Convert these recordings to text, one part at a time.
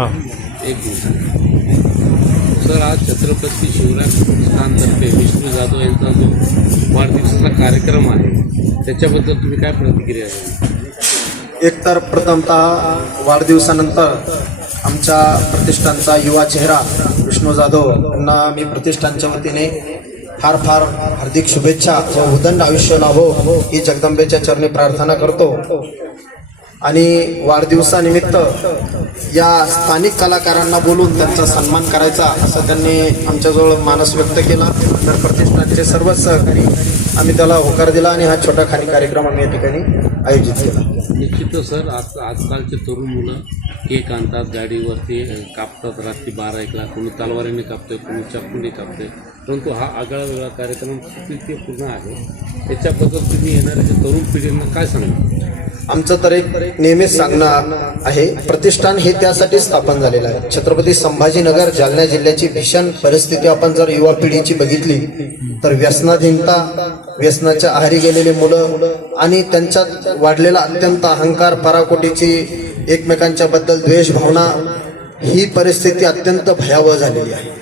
एक minute sir, आज छत्रपती शिवराय प्रतिष्ठानतर्फे विष्णू जाधव यांचा जो वाढदिवसाचा कार्यक्रम आहे त्याच्याबद्दल तुम्ही काय प्रतिक्रिया आहे? एकतर प्रथमतः वाढदिवसानंतर आमच्या प्रतिष्ठानचा युवा चेहरा विष्णू जाधव यांना मी प्रतिष्ठानच्या वतीने फार फार हार्दिक शुभेच्छा व उदंड आयुष्य लाभो ही जगदंबेच्या चरणी प्रार्थना करतो। आणि वाढदिवसानिमित्त या स्थानिक कलाकारांना बोलून त्यांचा सन्मान करायचा असं त्यांनी आमच्याजवळ मानस व्यक्त केला। तर प्रतिष्ठानचे सर्वच सहकारी आम्ही त्याला होकार दिला आणि हा छोटा खाली कार्यक्रम आम्ही या ठिकाणी आयोजित केला। निश्चितच सर, आजकालचे तरुण मुलं केक आणतात, गाडीवरती कापतात, रात्री 12-1ला कोणी तलवारीने कापतोय, कोणी चाकूने कापतोय, परंतु हा आगळा वेगळा कार्यक्रम पूर्ण आहे। त्याच्याबद्दल तुम्ही येणाऱ्या तरुण पिढींना काय सांगा? आमचं तर एक नेहमीच सांगणं आहे, प्रतिष्ठान हे त्यासाठी स्थापन झालेलं आहे। छत्रपती संभाजीनगर जालना जिल्ह्याची भीषण परिस्थिती आपण जर युवा पिढीची बघितली तर व्यसनाधीनता, व्यसनाच्या आहारी गेलेली मुलं आणि त्यांच्यात वाढलेला अत्यंत अहंकार, पराकोटीची एकमेकांच्या बद्दल द्वेष भावना, ही परिस्थिती अत्यंत भयावह झालेली आहे।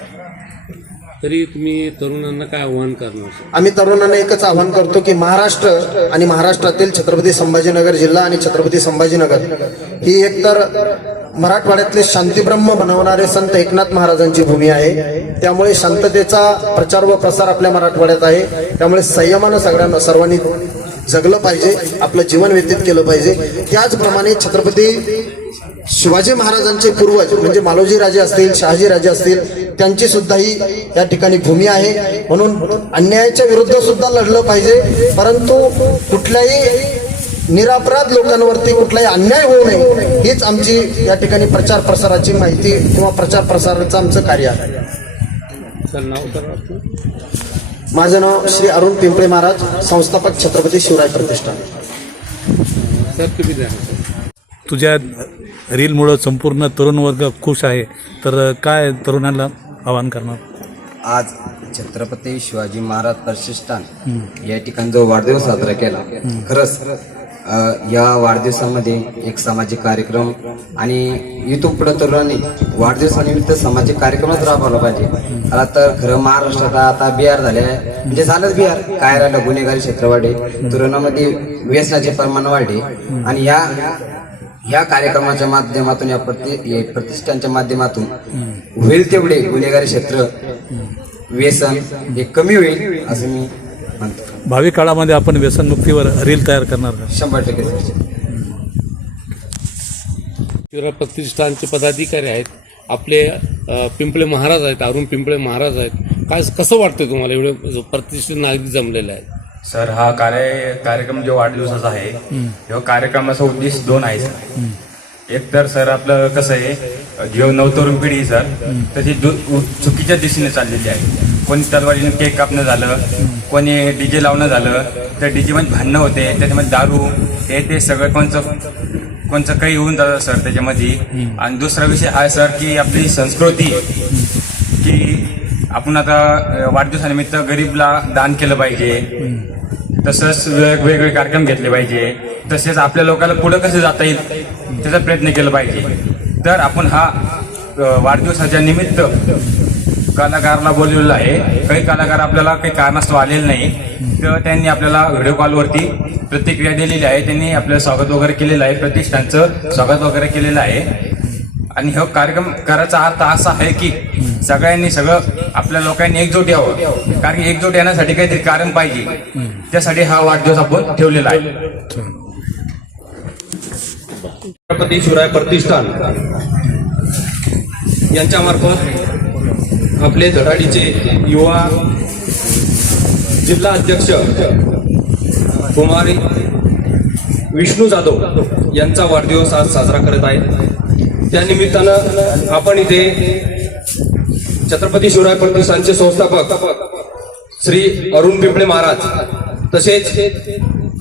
तरी तुम्ही तरुणांना काय आव्हान करणार? आम्ही तरुणांना एकच आव्हान करतो की महाराष्ट्र आणि महाराष्ट्रातील छत्रपती संभाजीनगर जिल्हा आणि छत्रपती संभाजीनगर ही एकतर मराठवाड्यातले शांतीब्रह्म बनवणारे संत एकनाथ महाराजांची भूमी आहे। त्यामुळे शांततेचा प्रचार व प्रसार आपल्या मराठवाड्यात आहे। त्यामुळे संयमानं सर्वांनी जगलं पाहिजे, आपलं जीवन व्यतीत केलं पाहिजे। त्याचप्रमाणे छत्रपती शिवाजी महाराजांचे पूर्वज म्हणजे मालोजी राजे असतील, शहाजी राजे असतील, त्यांची सुद्धा ही या ठिकाणी भूमी आहे। म्हणून अन्यायाच्या विरुद्ध सुद्धा लढलं पाहिजे, परंतु कुठल्याही निरपराध लोकांवरती कुठलाही अन्याय होऊ नये हीच आमची या ठिकाणी प्रचार प्रसाराची माहिती किंवा प्रचार प्रसाराचं आमचं कार्य आहे। सर, नाव तर माझं नाव श्री अरुण पिंपळे महाराज, संस्थापक छत्रपती शिवराय प्रतिष्ठान। सर, तुम्ही द्या। तुझ्या रीलमुळं संपूर्ण तरुण वर्ग खुश आहे, तर काय तरुणांना आवाहन करणार? आज छत्रपती शिवाजी महाराज प्रतिष्ठान या ठिकाणी जो वाढदिवस साजरा केला, खरंच या वाढदिवसामध्ये एक सामाजिक कार्यक्रम आणि इथून पुढे तरुणांनी वाढदिवसानिमित्त सामाजिक कार्यक्रमच राबवला पाहिजे। आता तर खरं महाराष्ट्रात आता बिहार झाले, म्हणजे झालंच बिहार, काय राहिलं, गुन्हेगारी क्षेत्र वाढे, तरुणांमध्ये व्यसनाचे प्रमाण वाढे आणि या कार्यक्रमाच्या माध्यमातून, या प्रतिष्ठानच्या माध्यमातून होईल तेवढे गुन्हेगारी क्षेत्र, व्यसन हे कमी होईल असं मी म्हणतो। भावी काळामध्ये आपण व्यसनमुक्तीवर रील तयार करणार का? 100%। शिवराय प्रतिष्ठानचे पदाधिकारी आहेत, आपले पिंपळे महाराज आहेत, अरुण पिंपळे महाराज आहेत, काय कसं वाटतं तुम्हाला एवढे प्रतिष्ठित नागरिक जमलेले आहेत? सर, हा कार्यक्रम जो वाढदिवसाचा आहे, ह्या कार्यक्रमाचा उद्देश 2 आहे सर। एक तर सर आपलं कसं आहे, जो नवतरुण पिढी सर तर ती चुकीच्या दिशेने चाललेली आहे। कोणी तलवारीने केक कापणं झालं, कोणी डीजे लावणं झालं, तर डीजे मध्ये भांडणं होते, त्याच्यामध्ये दारू ते सगळं कोणचं काही होऊन जातं सर त्याच्यामध्ये। आणि दुसरा विषय हा सर की आपली संस्कृती, की आपण आता वाढदिवसानिमित्त गरीबला दान केलं पाहिजे, तसंच वेगवेगळे कार्यक्रम घेतले पाहिजे, तसेच आपल्या लोकांना पुढं कसं जाता येईल त्याचा प्रयत्न केला पाहिजे। तर आपण हा वाढदिवसाच्या निमित्त कलाकाराला बोलवलेला आहे। काही कलाकार आपल्याला काही कारणास्तव आलेले नाही, तर त्यांनी आपल्याला व्हिडिओ कॉलवरती प्रतिक्रिया दिलेली आहे, त्यांनी आपलं स्वागत वगैरे केलेलं आहे, प्रतिष्ठानचं स्वागत वगैरे केलेलं आहे। आणि हा कार्यक्रम करायचा अर्थ असा आहे की सगळ्यांनी आपल्या लोकांनी एकजूट यावं, कारण की एकजूट येण्यासाठी काहीतरी कारण पाहिजे, त्यासाठी हा वाढदिवस आपण ठेवलेला आहे। छत्रपती शिवराय प्रतिष्ठान यांच्या मार्फत आपले धडाडीचे युवा जिल्हा अध्यक्ष कुमारी विष्णू जाधव यांचा वाढदिवस आज साजरा करत आहे। त्यानिमित्तानं आपण इथे छत्रपती शिवराय प्रतिष्ठानचे संस्थापक श्री अरुण पिंपळे महाराज, तसेच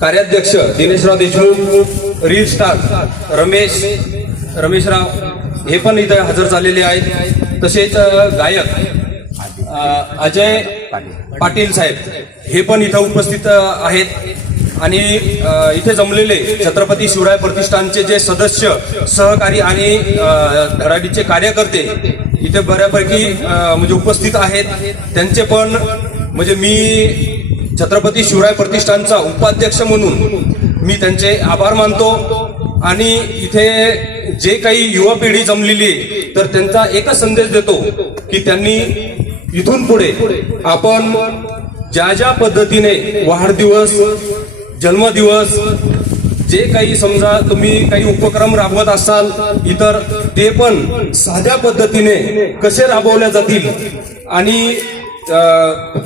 कार्याध्यक्ष दिनेशराव देशमुख, रील स्टार रमेशराव हे पण इथे हजर झालेले आहेत। तसेच गायक अजय पाटील साहेब हे पण इथं उपस्थित आहेत। आणि इथे जमलेले छत्रपती शिवराय प्रतिष्ठानचे जे सदस्य, सहकारी आणि धडाडीचे कार्यकर्ते इथे बऱ्यापैकी म्हणजे उपस्थित आहेत. त्यांचे पण म्हणजे मी छत्रपती शिवराय प्रतिष्ठानचा उपाध्यक्ष म्हणून मी त्यांचे आभार मानतो. आणि इथे जे काही युवा पिढी जमलेली आहे तर त्यांचा एकच संदेश देतो की त्यांनी इथून पुढे आपण ज्या ज्या पद्धतीने वाढदिवस, जन्मदिवस, जे काही समजा तुम्ही काही उपक्रम राबवत असाल इतर, ते पण साध्या पद्धतीने कसे राबवल्या जातील आणि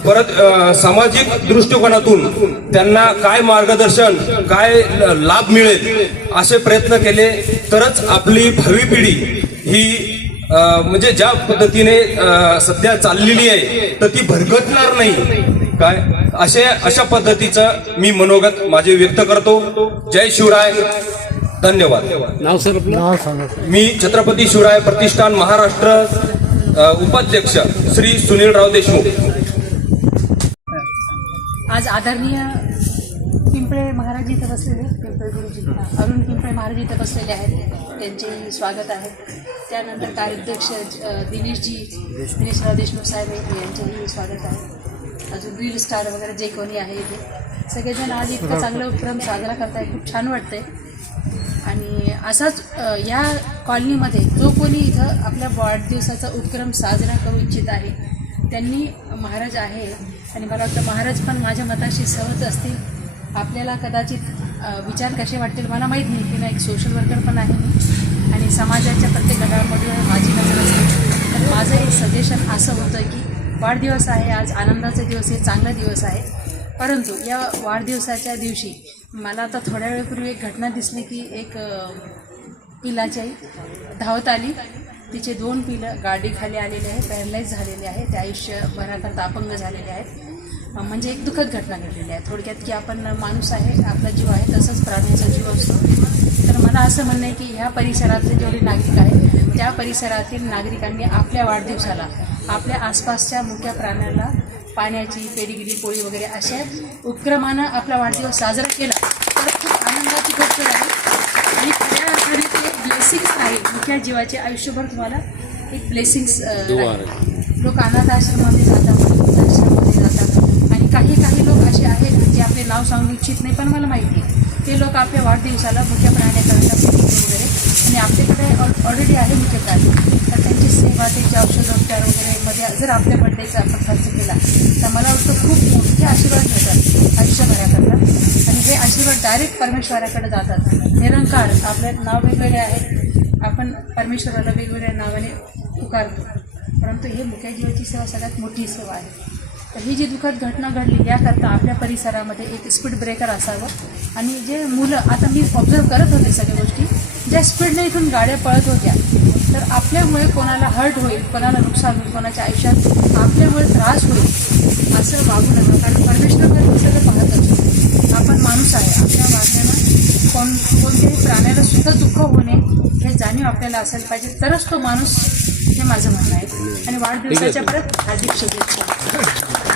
परत सामाजिक दृष्टिकोनातून त्यांना काय मार्गदर्शन, काय लाभ मिळेल असे प्रयत्न केले तरच आपली भावी पिढी ही म्हणजे ज्या पद्धतीने सध्या चाललेली आहे तर ती भरकटणार नाही काय, अशा पद्धतीचं मी मनोगत माझे व्यक्त करतो. जय शिवराय. धन्यवाद. नाव सर आपलं? मी छत्रपती शिवराय प्रतिष्ठान महाराष्ट्र उपाध्यक्ष श्री सुनीलराव देशमुख. आज आदरणीय पिंपळे महाराज इथे बसलेले, पिंपळे गुरुजी अरुण पिंपळे महाराज इथे बसलेले आहेत, त्यांचे स्वागत आहे. त्यानंतर कार्याध्यक्ष दिनेशराव देशमुख साहेब यांचेही स्वागत आहे. अजून रील स्टार वगैरे जे कोणी आहे इथे सगळेजण आज इतकं चांगलं उपक्रम साजरा करताय, खूप छान वाटतंय. आणि असाच या कॉलनीमध्ये जो कोणी इथं आपल्या वाढदिवसाचा उपक्रम साजरा करू इच्छित आहे त्यांनी, महाराज आहे आणि मला वाटतं महाराज पण माझ्या मताशी सहमत असतील. आपल्याला कदाचित विचार कसे वाटतील मला माहीत नाही, की नाही एक सोशल वर्कर पण आहे मी आणि समाजाच्या प्रत्येक घडामोडीवर माझी नजर असते. तर माझं एक सजेशन असं होतं की वाढदिवस आहे, आज आनंदाचा दिवस आहे, चांगला दिवस आहे. परंतु या वाढदिवसाच्या दिवशी मला आता थोड्या वेळापूर्वी एक घटना दिसली की एक पिलाची आई धावत आली, तिचे 2 पिलं गाडीखाली आलेले आहे, पॅरलाईज झालेले आहे, ते आयुष्यभराकरता अपंग झालेले आहेत. म्हणजे एक दुःखद घटना घडलेली आहे. थोडक्यात की आपण माणूस आहे, आपला जीव आहे, तसंच प्राण्याचा जीव असतो. तर मला असं म्हणणं आहे की ह्या परिसरातले जेवढे नागरिक आहेत त्या परिसरातील नागरिकांनी आपल्या वाढदिवसाला आपल्या आसपासच्या मुक्या प्राण्याला पाण्याची, पेडीगिरी, पोळी वगैरे अशा उपक्रमानं आपला वाढदिवस साजरा केला तर खूप आनंदाची गोष्ट आहे आणि खऱ्या अर्थाने ते एक ब्लेसिंग्स आहे. मुक्या जीवाचे आयुष्यभर तुम्हाला एक ब्लेसिंग्स. लोक अनाथ आश्रमामध्ये जातात, वृद्धाश्रमामध्ये जातात आणि काही लोक असे आहेत जे आपले नाव सांगू इच्छित नाही पण मला माहिती आहे ते लोक आपल्या वाढदिवसाला मुक्या प्राण्याकरता वगैरे आणि आपल्याकडे ऑलरेडी आहे मुख्य प्राणी तर त्यांची सेवा, त्यांचे औषधोपचार वगैरे मध्ये जर आपल्या बड्डेचा आपण खर्च केला तर मला वाटतं खूप मोठे आशीर्वाद मिळतात आयुष्यभराकरता आणि हे आशीर्वाद डायरेक्ट परमेश्वराकडे जातात. निरंकार आपले नाव वेगवेगळे आहेत, आपण परमेश्वराला वेगवेगळ्या नावाने पुकारतो, परंतु हे मुक्या जीवाची सेवा सगळ्यात मोठी सेवा आहे. तर ही जी दुःखद घटना घडली याकरता आपल्या परिसरामध्ये एक स्पीड ब्रेकर असावं आणि जे मुलं, आता मी ऑब्झर्व करत होते सगळ्या गोष्टी, ज्या स्पीडने इथून गाड्या पळत होत्या तर आपल्यामुळे कोणाला हर्ट होईल, कोणाला नुकसान होईल, कोणाच्या आयुष्यात आपल्यामुळे त्रास होईल असं वागू नका. कारण परमेश्वर सगळं पाहत असतो. आपण माणूस आहे, आपल्या वागण्यानं कोणत्याही प्राण्याला सुद्धा दुःख होणे हे जाणीव आपल्याला असायला पाहिजे, तरच तो माणूस, हे माझं म्हणणं आहे. आणि वाढदिवसाच्या परत हार्दिक शुभेच्छा.